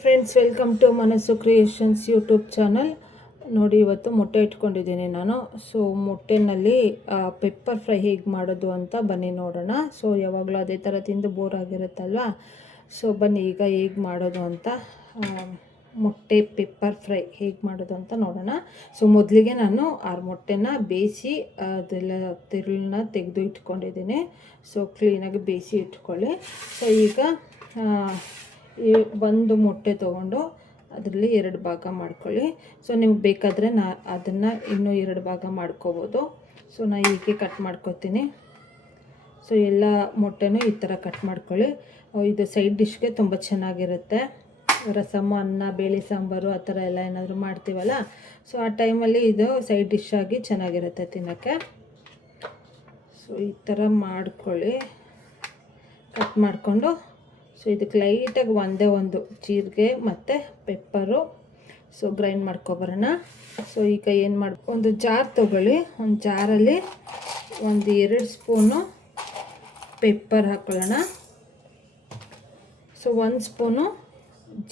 Friends, welcome to ಮನಸ್ಸು creations YouTube channel. ನೋಡಿ, ಇವತ್ತು ಮೊಟ್ಟೆ ಇಟ್ಕೊಂಡಿದ್ದೀನಿ ನಾನು. ಸೊ ಮೊಟ್ಟೆನಲ್ಲಿ ಪೆಪ್ಪರ್ ಫ್ರೈ ಹೇಗೆ ಮಾಡೋದು ಅಂತ ಬನ್ನಿ ನೋಡೋಣ. ಸೊ ಯಾವಾಗಲೂ ಅದೇ ಥರ ತಿಂದು ಬೋರ್ ಆಗಿರುತ್ತಲ್ವ. ಸೊ ಬನ್ನಿ ಈಗ ಹೇಗೆ ಮಾಡೋದು ಅಂತ, ಮೊಟ್ಟೆ ಪೆಪ್ಪರ್ ಫ್ರೈ ಹೇಗೆ ಮಾಡೋದು ಅಂತ ನೋಡೋಣ. ಸೊ ಮೊದಲಿಗೆ ನಾನು 6 ಮೊಟ್ಟೆನ ಬೇಯಿಸಿ ಅದೆಲ್ಲ ತಿರುಳನ್ನ ತೆಗೆದು ಇಟ್ಕೊಂಡಿದ್ದೀನಿ. ಸೊ ಕ್ಲೀನಾಗಿ ಬೇಯಿಸಿ ಇಟ್ಕೊಳ್ಳಿ. ಸೊ ಈಗ ಒಂದು ಮೊಟ್ಟೆ ತೊಗೊಂಡು ಅದರಲ್ಲಿ 2 ಭಾಗ ಮಾಡ್ಕೊಳ್ಳಿ. ಸೊ ನಿಮ್ಗೆ ಬೇಕಾದರೆ ಅದನ್ನು ಇನ್ನೂ 2 ಭಾಗ ಮಾಡ್ಕೋಬೋದು. ಸೊ ನಾನು ಹೀಗೆ ಕಟ್ ಮಾಡ್ಕೊತೀನಿ. ಸೊ ಎಲ್ಲ ಮೊಟ್ಟೆನೂ ಈ ಥರ ಕಟ್ ಮಾಡ್ಕೊಳ್ಳಿ. ಇದು ಸೈಡ್ ಡಿಶ್ಗೆ ತುಂಬ ಚೆನ್ನಾಗಿರುತ್ತೆ. ರಸಮ್ಮು, ಅನ್ನ, ಬೇಳೆ ಸಾಂಬಾರು ಆ ಥರ ಎಲ್ಲ ಏನಾದರೂ ಮಾಡ್ತೀವಲ್ಲ, ಸೊ ಆ ಟೈಮಲ್ಲಿ ಇದು ಸೈಡ್ ಡಿಶ್ ಆಗಿ ಚೆನ್ನಾಗಿರುತ್ತೆ ತಿನ್ನೋಕ್ಕೆ. ಸೊ ಈ ಥರ ಮಾಡ್ಕೊಳ್ಳಿ, ಕಟ್ ಮಾಡಿಕೊಂಡು. ಸೊ ಇದಕ್ಕೆ ಲೈಟಾಗಿ ಒಂದೇ ಒಂದು ಜೀರಿಗೆ ಮತ್ತು ಪೆಪ್ಪರು ಸೊ ಗ್ರೈಂಡ್ ಮಾಡ್ಕೊಬರೋಣ. ಸೊ ಈಗ ಏನು ಒಂದು ಜಾರ್ ತೊಗೊಳ್ಳಿ. ಒಂದು ಜಾರಲ್ಲಿ 2 ಸ್ಪೂನು ಪೆಪ್ಪರ್ ಹಾಕ್ಕೊಳ್ಳೋಣ. ಸೊ 1 ಸ್ಪೂನು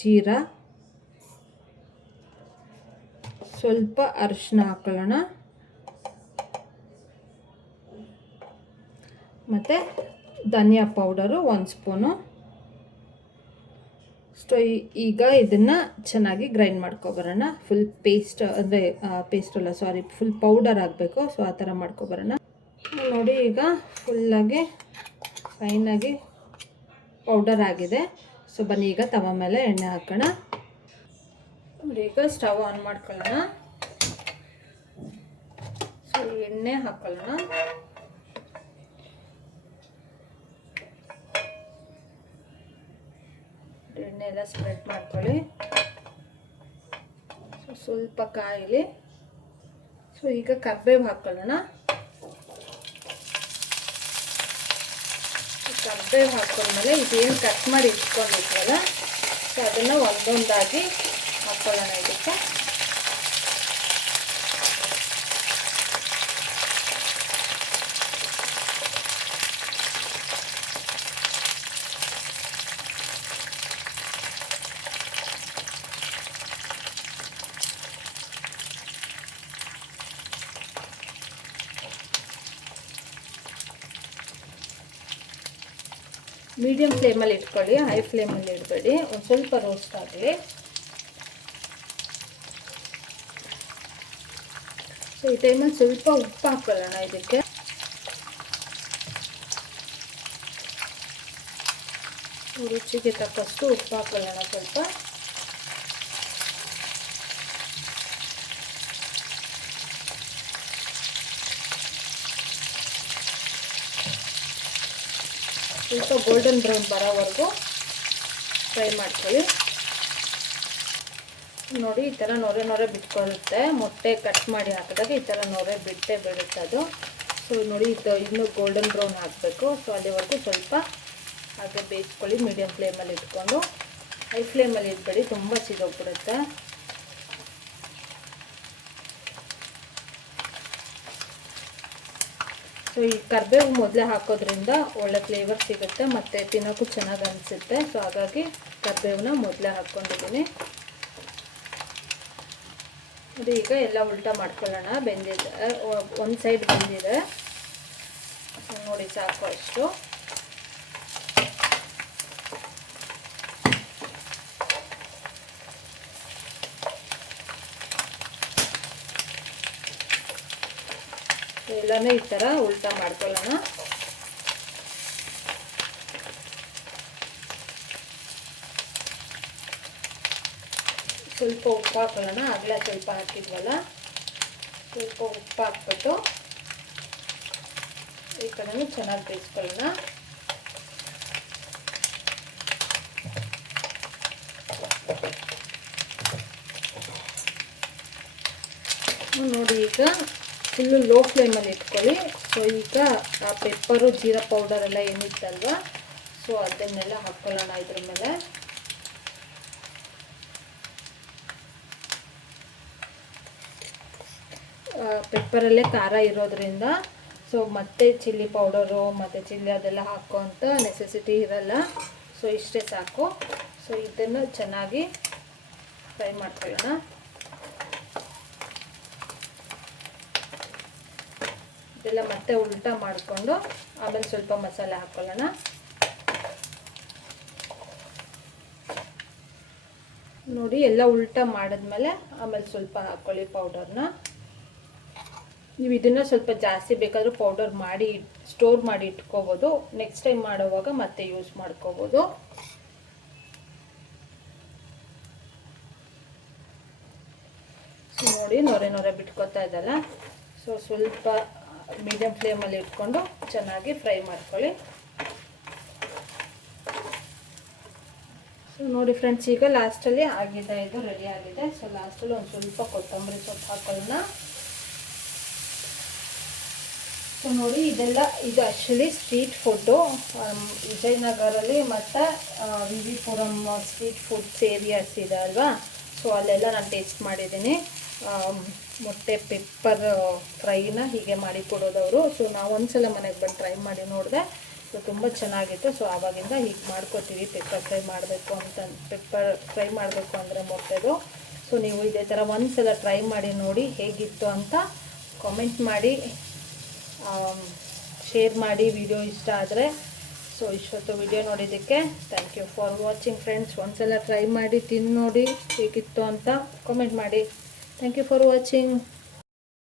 ಜೀರಾ, ಸ್ವಲ್ಪ ಅರಿಶಿನ ಹಾಕ್ಕೊಳ್ಳೋಣ, ಮತ್ತು ಧನಿಯಾ ಪೌಡರು 1 ಸ್ಪೂನು. ಸೊ ಈಗ ಇದನ್ನು ಚೆನ್ನಾಗಿ ಗ್ರೈಂಡ್ ಮಾಡ್ಕೊಬರೋಣ. ಫುಲ್ ಪೇಸ್ಟ್ ಅಂದರೆ ಫುಲ್ ಪೌಡರ್ ಆಗಬೇಕು. ಸೊ ಆ ಥರ ಮಾಡ್ಕೊಬರೋಣ. ನೋಡಿ, ಈಗ ಫುಲ್ಲಾಗಿ ಫೈನಾಗಿ ಪೌಡರ್ ಆಗಿದೆ. ಸೊ ಬನ್ನಿ ಈಗ ತವ ಮೇಲೆ ಎಣ್ಣೆ ಹಾಕೋಣ. ನೋಡಿ, ಈಗ ಸ್ಟವ್ ಆನ್ ಮಾಡ್ಕೊಳ್ಳೋಣ. ಸೊ ಎಣ್ಣೆ ಹಾಕೊಳ್ಳೋಣ. ಎಣ್ಣೆ ಎಲ್ಲ ಸ್ಪ್ರೆಡ್ ಮಾಡ್ಕೊಳ್ಳಿ. ಸೊ ಸ್ವಲ್ಪ ಕಾಯಿಲಿ. ಸೊ ಈಗ ಕರಿಬೇವು ಹಾಕ್ಕೊಳ್ಳೋಣ. ಕರಿಬೇವು ಹಾಕೊಂಡ್ಮೇಲೆ ಇದೇನು ಕಟ್ ಮಾಡಿ ಇಟ್ಕೊಂಡಿದ್ವಲ್ಲ, ಸೊ ಅದನ್ನು ಒಂದೊಂದಾಗಿ ಹಾಕ್ಕೊಳ್ಳೋಣ ಇದಕ್ಕೆ. ಮೀಡಿಯಮ್ ಫ್ಲೇಮಲ್ಲಿ ಇಟ್ಕೊಳ್ಳಿ, ಹೈ ಫ್ಲೇಮಲ್ಲಿ ಇಡಬೇಡಿ. ಒಂದು ಸ್ವಲ್ಪ ರೋಸ್ಟ್ ಆಗಲಿ. ಸೊ ಈ ಟೈಮಲ್ಲಿ ಸ್ವಲ್ಪ ಉಪ್ಪು ಹಾಕೊಳ್ಳೋಣ ಇದಕ್ಕೆ. ರುಚಿಗೆ ತಕ್ಕಷ್ಟು ಉಪ್ಪು ಹಾಕೊಳ್ಳೋಣ ಸ್ವಲ್ಪ. ಸ್ವಲ್ಪ ಗೋಲ್ಡನ್ ಬ್ರೌನ್ ಬರೋವರೆಗೂ ಫ್ರೈ ಮಾಡ್ಕೊಳ್ಳಿ. ನೋಡಿ, ಈ ಥರ ನೊರೆ ಬಿಟ್ಕೊಳ್ಳುತ್ತೆ. ಮೊಟ್ಟೆ ಕಟ್ ಮಾಡಿ ಹಾಕಿದಾಗ ಈ ಥರ ನೊರೆ ಬಿಟ್ಟೇ ಬಿಡುತ್ತೆ ಅದು. ಸೊ ನೋಡಿ, ಇನ್ನೂ ಗೋಲ್ಡನ್ ಬ್ರೌನ್ ಹಾಕಬೇಕು. ಸೊ ಅಲ್ಲಿವರೆಗೂ ಸ್ವಲ್ಪ ಹಾಗೆ ಬೇಯಿಸ್ಕೊಳ್ಳಿ ಮೀಡಿಯಮ್ ಫ್ಲೇಮಲ್ಲಿ ಇಟ್ಕೊಂಡು. ಹೈ ಫ್ಲೇಮಲ್ಲಿ ಇಡಬೇಡಿ, ತುಂಬ ಸಿಗೋಗ್ಬಿಡುತ್ತೆ. ಸೊ ಈ ಕರಿಬೇವು ಮೊದಲೇ ಹಾಕೋದ್ರಿಂದ ಒಳ್ಳೆ ಫ್ಲೇವರ್ ಸಿಗುತ್ತೆ ಮತ್ತು ತಿನ್ನೋಕ್ಕೂ ಚೆನ್ನಾಗಿ ಅನಿಸುತ್ತೆ. ಸೊ ಹಾಗಾಗಿ ಕರಿಬೇವನ್ನ ಮೊದಲೇ ಹಾಕ್ಕೊಂಡಿದ್ದೀನಿ. ಅದು ಈಗ ಎಲ್ಲ ಉಲ್ಟಾ ಮಾಡ್ಕೊಳ್ಳೋಣ. ಬೆಂದಿದೆ, ಒಂದು ಸೈಡ್ ಬೆಂದಿದೆ. ನೋಡಿ, ಸಾಕು ಅಷ್ಟು. ಎಲ್ಲನೂ ಈ ಥರ ಉಲ್ಟಾ ಮಾಡ್ಕೊಳ್ಳೋಣ. ಸ್ವಲ್ಪ ಉಪ್ಪು ಹಾಕೊಳ್ಳೋಣ. ಆಗಲೇ ಸ್ವಲ್ಪ ಹಾಕಿದ್ವಲ್ಲ, ಸ್ವಲ್ಪ ಉಪ್ಪು ಹಾಕ್ಬಿಟ್ಟು ಈ ಕಡೆನೂ ಚೆನ್ನಾಗಿ ಬೇಯಿಸ್ಕೊಳ್ಳೋಣ. ನೋಡಿ, ಈಗ ಫುಲ್ಲು ಲೋ ಫ್ಲೇಮಲ್ಲಿ ಇಟ್ಕೊಳ್ಳಿ. ಸೊ ಈಗ ಆ ಪೆಪ್ಪರು, ಜೀರಾ ಪೌಡರ್ ಎಲ್ಲ ಏನಿತ್ತಲ್ವ, ಸೊ ಅದನ್ನೆಲ್ಲ ಹಾಕ್ಕೊಳ್ಳೋಣ ಇದ್ರ ಮೇಲೆ. ಪೆಪ್ಪರಲ್ಲೇ ಖಾರ ಇರೋದ್ರಿಂದ ಸೊ ಮತ್ತೆ ಚಿಲ್ಲಿ ಪೌಡರು ಮತ್ತು ಚಿಲ್ಲಿ ಅದೆಲ್ಲ ಹಾಕೋ ಅಂತ ನೆಸೆಸಿಟಿ ಇರಲ್ಲ. ಸೊ ಇಷ್ಟೇ ಸಾಕು. ಸೊ ಇದನ್ನು ಚೆನ್ನಾಗಿ ಫ್ರೈ ಮಾಡ್ಕೊಳ್ಳೋಣ. ಇದೆಲ್ಲ ಮತ್ತೆ ಉಲ್ಟಾ ಮಾಡಿಕೊಂಡು ಆಮೇಲೆ ಸ್ವಲ್ಪ ಮಸಾಲೆ ಹಾಕ್ಕೊಳ್ಳೋಣ. ನೋಡಿ ಎಲ್ಲ ಉಲ್ಟಾ ಮಾಡಿದ್ಮೇಲೆ ಆಮೇಲೆ ಸ್ವಲ್ಪ ಹಾಕ್ಕೊಳ್ಳಿ ಪೌಡರ್ನ. ನೀವು ಇದನ್ನು ಸ್ವಲ್ಪ ಜಾಸ್ತಿ ಬೇಕಾದರೂ ಪೌಡರ್ ಮಾಡಿ ಸ್ಟೋರ್ ಮಾಡಿ ಇಟ್ಕೋಬೋದು. ನೆಕ್ಸ್ಟ್ ಟೈಮ್ ಮಾಡುವಾಗ ಮತ್ತೆ ಯೂಸ್ ಮಾಡ್ಕೋಬೋದು. ಸೊ ನೋಡಿ ನೊರೆ ಬಿಟ್ಕೋತಾ ಇದ್ದಲ್ಲ. ಸೊ ಸ್ವಲ್ಪ ಮೀಡಿಯಮ್ ಫ್ಲೇಮಲ್ಲಿ ಇಟ್ಕೊಂಡು ಚೆನ್ನಾಗಿ ಫ್ರೈ ಮಾಡ್ಕೊಳ್ಳಿ. ಸೊ ನೋಡಿ ಫ್ರೆಂಡ್ಸ್, ಈಗ ಲಾಸ್ಟಲ್ಲಿ ಆಗಿದೆ, ಇದು ರೆಡಿ ಆಗಿದೆ. ಸೊ ಲಾಸ್ಟಲ್ಲಿ ಒಂದು ಸ್ವಲ್ಪ ಕೊತ್ತಂಬರಿ ಸೊಪ್ಪು ಹಾಕೊಳ್ಳೋಣ. ಸೊ ನೋಡಿ ಇದು ಆ್ಯಕ್ಚುಲಿ ಸ್ಟ್ರೀಟ್ ಫುಡ್ಡು. ವಿಜಯನಗರಲ್ಲಿ ಮತ್ತು V V Puram street foods areas ಇದೆ ಅಲ್ವಾ. ಸೊ ಅಲ್ಲೆಲ್ಲ ನಾನು ಟೇಸ್ಟ್ ಮಾಡಿದ್ದೀನಿ. ಮೊಟ್ಟೆ ಪೆಪ್ಪರ್ ಫ್ರೈನ ಹೀಗೆ ಮಾಡಿ ಕೊಡೋದವರು. ಸೊ ನಾವು ಒಂದ್ಸಲ ಮನೆಗೆ ಬಂದು ಟ್ರೈ ಮಾಡಿ ನೋಡಿದೆ. ಸೊ ತುಂಬ ಚೆನ್ನಾಗಿತ್ತು. ಸೊ ಆವಾಗಿಂದ ಹೀಗೆ ಮಾಡ್ಕೊತೀವಿ. ಪೆಪ್ಪರ್ ಫ್ರೈ ಮಾಡಬೇಕು ಅಂದರೆ ಮೊಟ್ಟೆದು. ಸೊ ನೀವು ಇದೇ ಥರ ಒಂದ್ಸಲ ಟ್ರೈ ಮಾಡಿ ನೋಡಿ ಹೇಗಿತ್ತು ಅಂತ ಕಾಮೆಂಟ್ ಮಾಡಿ, ಶೇರ್ ಮಾಡಿ ವಿಡಿಯೋ ಇಷ್ಟ ಆದರೆ. ಸೊ ಇಷ್ಟೊತ್ತು ವಿಡಿಯೋ ನೋಡಿದ್ದಕ್ಕೆ thank you for watching friends. ಒಂದ್ಸಲ ಟ್ರೈ ಮಾಡಿ ತಿಂದು ನೋಡಿ ಹೇಗಿತ್ತು ಅಂತ ಕಾಮೆಂಟ್ ಮಾಡಿ. Thank you for watching.